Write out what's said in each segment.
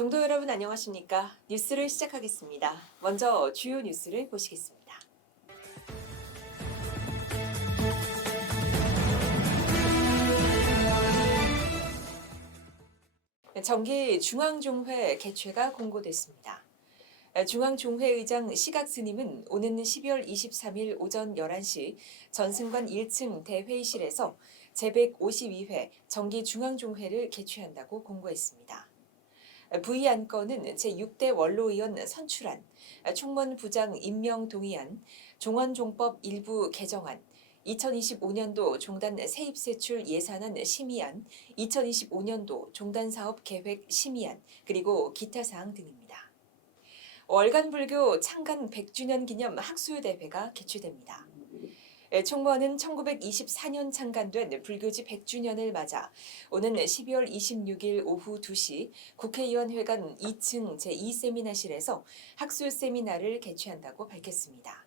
종도 여러분 안녕하십니까? 뉴스를 시작하겠습니다. 먼저 주요 뉴스를 보시겠습니다. 정기 중앙종회 개최가 공고됐습니다. 중앙종회의장 시각스님은 오는 12월 23일 오전 11시 전승관 1층 대회의실에서 제152회 정기 중앙종회를 개최한다고 공고했습니다. 부의 안건은 제6대 원로의원 선출안, 총무원 부장 임명 동의안, 종원종법 일부 개정안, 2025년도 종단 세입세출 예산안 심의안, 2025년도 종단사업 계획 심의안, 그리고 기타 사항 등입니다. 월간 불교 창간 100주년 기념 학술대회가 개최됩니다. 총무원은 1924년 창간된 불교지 100주년을 맞아 오는 12월 26일 오후 2시 국회의원회관 2층 제2세미나실에서 학술 세미나를 개최한다고 밝혔습니다.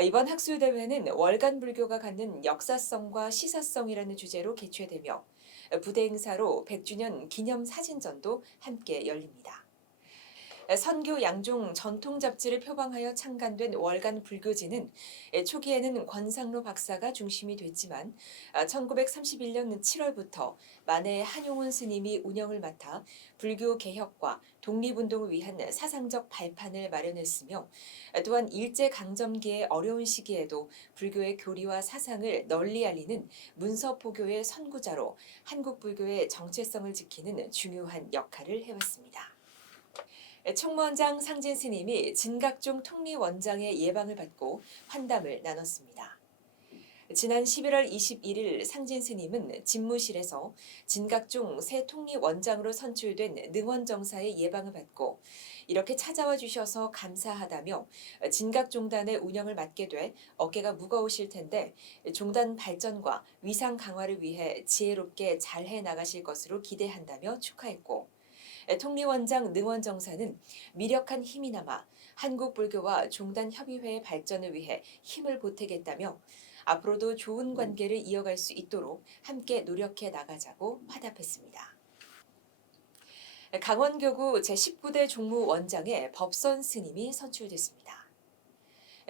이번 학술대회는 월간 불교가 갖는 역사성과 시사성이라는 주제로 개최되며 부대 행사로 100주년 기념 사진전도 함께 열립니다. 선교 양종 전통 잡지를 표방하여 창간된 월간 불교지는 초기에는 권상로 박사가 중심이 됐지만 1931년 7월부터 만해 한용운 스님이 운영을 맡아 불교 개혁과 독립운동을 위한 사상적 발판을 마련했으며 또한 일제강점기의 어려운 시기에도 불교의 교리와 사상을 널리 알리는 문서포교의 선구자로 한국 불교의 정체성을 지키는 중요한 역할을 해왔습니다. 총무원장 상진 스님이 진각종 통리원장의 예방을 받고 환담을 나눴습니다. 지난 11월 21일 상진 스님은 집무실에서 진각종 새 통리원장으로 선출된 능원정사의 예방을 받고 이렇게 찾아와 주셔서 감사하다며 진각종단의 운영을 맡게 돼 어깨가 무거우실 텐데 종단 발전과 위상 강화를 위해 지혜롭게 잘해 나가실 것으로 기대한다며 축하했고 통리원장 능원정사는 미력한 힘이 남아 한국불교와 종단협의회의 발전을 위해 힘을 보태겠다며 앞으로도 좋은 관계를 이어갈 수 있도록 함께 노력해 나가자고 화답했습니다. 강원교구 제19대 종무원장에 법선 스님이 선출됐습니다.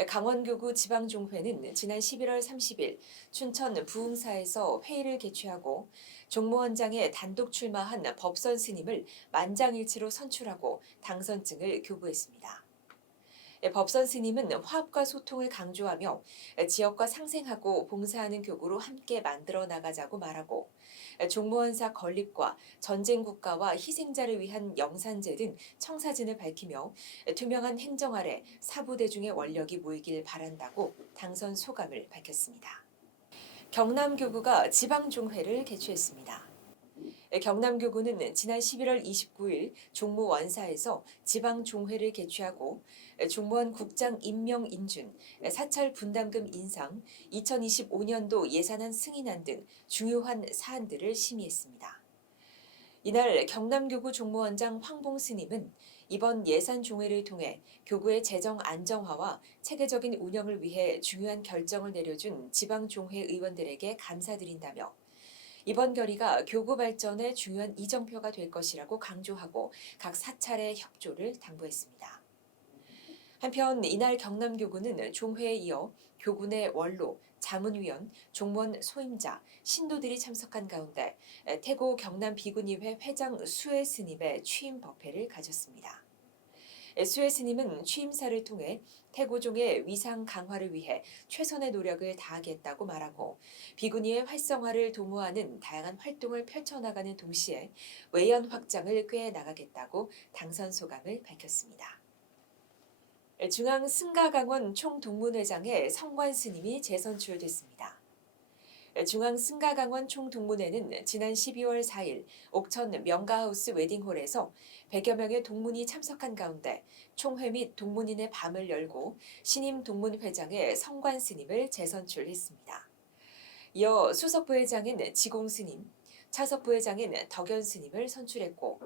강원교구 지방종회는 지난 11월 30일 춘천 부흥사에서 회의를 개최하고 종무원장에 단독 출마한 법선 스님을 만장일치로 선출하고 당선증을 교부했습니다. 법선 스님은 화합과 소통을 강조하며 지역과 상생하고 봉사하는 교구로 함께 만들어 나가자고 말하고 종무원사 건립과 전쟁 국가와 희생자를 위한 영산제 등 청사진을 밝히며 투명한 행정 아래 사부대중의 원력이 모이길 바란다고 당선 소감을 밝혔습니다. 경남교구가 지방종회를 개최했습니다. 경남교구는 지난 11월 29일 종무원사에서 지방종회를 개최하고 종무원 국장 임명 인준, 사찰 분담금 인상, 2025년도 예산안 승인안 등 중요한 사안들을 심의했습니다. 이날 경남교구 종무원장 황봉 스님은 이번 예산종회를 통해 교구의 재정 안정화와 체계적인 운영을 위해 중요한 결정을 내려준 지방종회 의원들에게 감사드린다며 이번 결의가 교구 발전의 중요한 이정표가 될 것이라고 강조하고 각 사찰의 협조를 당부했습니다. 한편 이날 경남교구는 종회에 이어 교구 내 원로, 자문위원, 종무원 소임자, 신도들이 참석한 가운데 태고 경남비구니회 회장 수혜 스님의 취임 법회를 가졌습니다. 수혜 스님은 취임사를 통해 태고종의 위상 강화를 위해 최선의 노력을 다하겠다고 말하고 비구니의 활성화를 도모하는 다양한 활동을 펼쳐나가는 동시에 외연 확장을 꾀해 나가겠다고 당선 소감을 밝혔습니다. 중앙 승가강원 총동문회장에 성관 스님이 재선출됐습니다. 중앙 승가강원 총동문회는 지난 12월 4일 옥천 명가하우스 웨딩홀에서 100여 명의 동문이 참석한 가운데 총회 및 동문인의 밤을 열고 신임 동문회장에 성관 스님을 재선출했습니다. 이어 수석부회장인 지공 스님, 차석부회장인 덕연 스님을 선출했고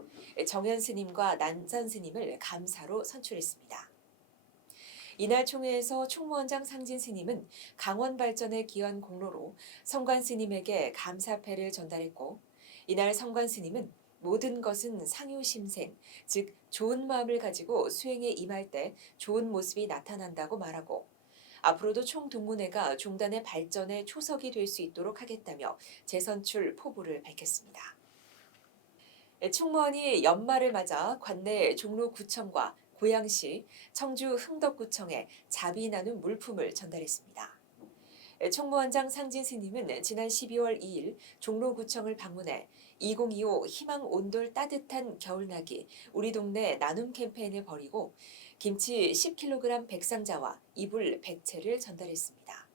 정연 스님과 난산 스님을 감사로 선출했습니다. 이날 총회에서 총무원장 상진 스님은 강원 발전에 기여한 공로로 성관 스님에게 감사패를 전달했고 이날 성관 스님은 모든 것은 상유심생, 즉 좋은 마음을 가지고 수행에 임할 때 좋은 모습이 나타난다고 말하고 앞으로도 총동문회가 종단의 발전의 초석이 될 수 있도록 하겠다며 재선출 포부를 밝혔습니다. 총무원이 연말을 맞아 관내 종로구청과 고양시, 청주 흥덕구청에 자비 나눔 물품을 전달했습니다. 총무원장 상진 스님은 지난 12월 2일 종로구청을 방문해 2025 희망 온돌 따뜻한 겨울나기 우리 동네 나눔 캠페인을 벌이고 김치 10kg 백상자와 이불 100채를 전달했습니다.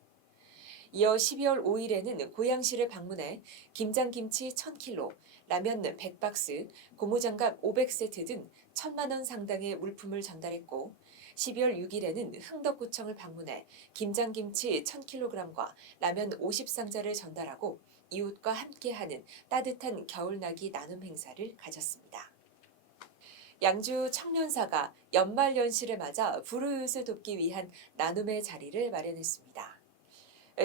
이어 12월 5일에는 고양시를 방문해 김장김치 1000kg, 라면 100박스, 고무장갑 500세트 등 1000만 원 상당의 물품을 전달했고 12월 6일에는 흥덕구청을 방문해 김장김치 1000kg과 라면 50상자를 전달하고 이웃과 함께하는 따뜻한 겨울나기 나눔 행사를 가졌습니다. 양주 청년사가 연말연시를 맞아 불우이웃을 돕기 위한 나눔의 자리를 마련했습니다.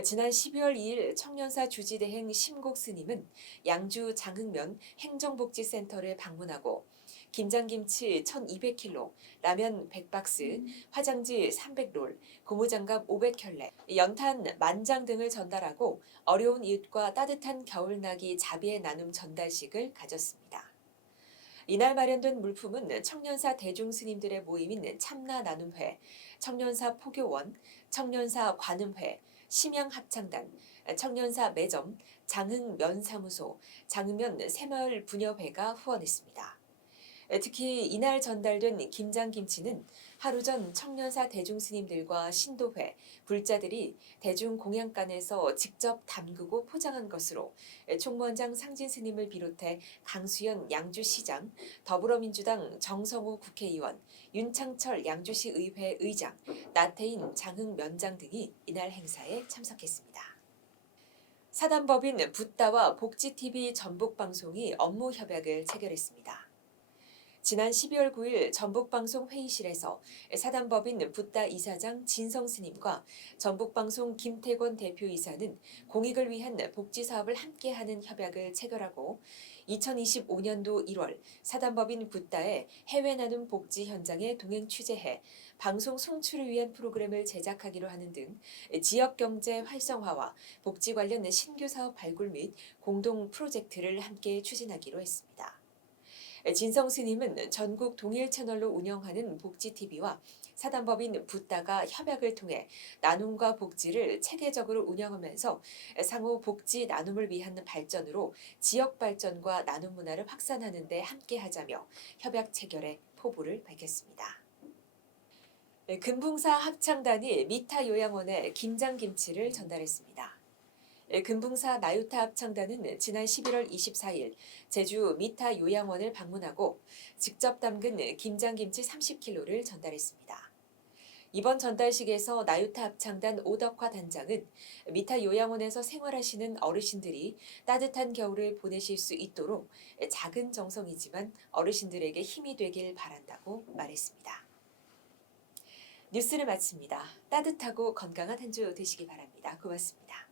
지난 12월 2일 청년사 주지대행 심곡 스님은 양주 장흥면 행정복지센터를 방문하고 김장김치 1200kg, 라면 100박스, 화장지 300롤, 고무장갑 500켤레, 연탄 만장 등을 전달하고 어려운 이웃과 따뜻한 겨울나기 자비의 나눔 전달식을 가졌습니다. 이날 마련된 물품은 청년사 대중스님들의 모임인 참나 나눔회, 청년사 포교원, 청년사 관음회, 심양합창단, 청년사 매점, 장흥면사무소, 장흥면 새마을 부녀회가 후원했습니다. 특히 이날 전달된 김장김치는 하루 전 청년사 대중스님들과 신도회, 불자들이 대중공양간에서 직접 담그고 포장한 것으로 총무원장 상진 스님을 비롯해 강수연 양주시장, 더불어민주당 정성호 국회의원, 윤창철 양주시 의회 의장, 나태인 장흥면장 등이 이날 행사에 참석했습니다. 사단법인 붓다와 복지TV 전북방송이 업무 협약을 체결했습니다. 지난 12월 9일 전북방송 회의실에서 사단법인 붓다 이사장 진성 스님과 전북방송 김태권 대표이사는 공익을 위한 복지사업을 함께하는 협약을 체결하고 2025년도 1월 사단법인 붓다의 해외 나눔 복지 현장에 동행 취재해 방송 송출을 위한 프로그램을 제작하기로 하는 등 지역경제 활성화와 복지 관련 신규 사업 발굴 및 공동 프로젝트를 함께 추진하기로 했습니다. 진성 스님은 전국 동일 채널로 운영하는 복지TV와 사단법인 붓다가 협약을 통해 나눔과 복지를 체계적으로 운영하면서 상호 복지 나눔을 위한 발전으로 지역 발전과 나눔 문화를 확산하는 데 함께하자며 협약 체결에 포부를 밝혔습니다. 금붕사 합창단이 미타 요양원에 김장김치를 전달했습니다. 금붕사 나유타 합창단은 지난 11월 24일 제주 미타 요양원을 방문하고 직접 담근 김장김치 30kg를 전달했습니다. 이번 전달식에서 나유타 합창단 오덕화 단장은 미타 요양원에서 생활하시는 어르신들이 따뜻한 겨울을 보내실 수 있도록 작은 정성이지만 어르신들에게 힘이 되길 바란다고 말했습니다. 뉴스를 마칩니다. 따뜻하고 건강한 한 주 되시기 바랍니다. 고맙습니다.